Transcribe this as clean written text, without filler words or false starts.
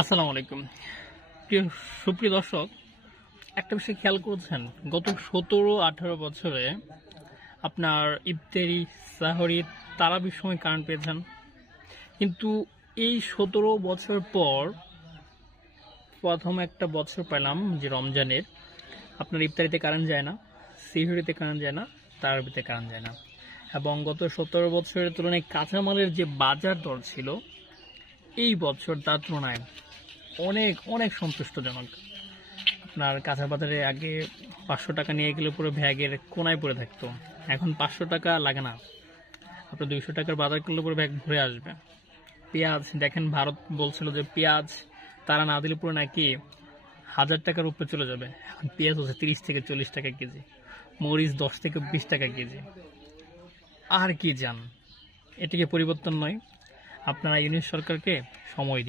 আসসালামু আলাইকুম। প্রিয় সুপ্রিয় দর্শক, একটা বিষয় খেয়াল করছেন, গত 17-18 বছরে আপনার ইফতারি, সাহরি, তারাবির সময় কারেন্ট পেয়েছেন, কিন্তু এই 17 বছর পর প্রথম একটা বছর পেলাম যে রমজানের, আপনার ইফতারিতে কারেন্ট যায় না, সিহরিতে কারেন্ট যায় না, তারাবিতে কারেন্ট যায় না। এবং গত 17 বছরের তুলনায় কাঁচামালের যে বাজার দর ছিল, এই বছর তার তুলনায় অনেক অনেক সন্তুষ্টজনক। আপনার কাঁচা বাজারে আগে 500 টাকা নিয়ে গেলে পুরো ব্যাগের কোনায় পড়ে থাকতো, এখন 500 টাকা লাগে না, আপনার 200 টাকার বাজার করলে পুরো ব্যাগ ভরে আসবে। পেঁয়াজ দেখেন, ভারত বলছিল যে পেঁয়াজ তারা না দিলে পুরো নাকি 1000 টাকার উপরে চলে যাবে, এখন পেঁয়াজ হচ্ছে 30 থেকে 40 টাকা কেজি, মরিচ 10 থেকে 20 টাকা কেজি। আর কি জান, এটিকে পরিবর্তন নয়? আপনারা ইউনিট সরকারকে সময় দিন।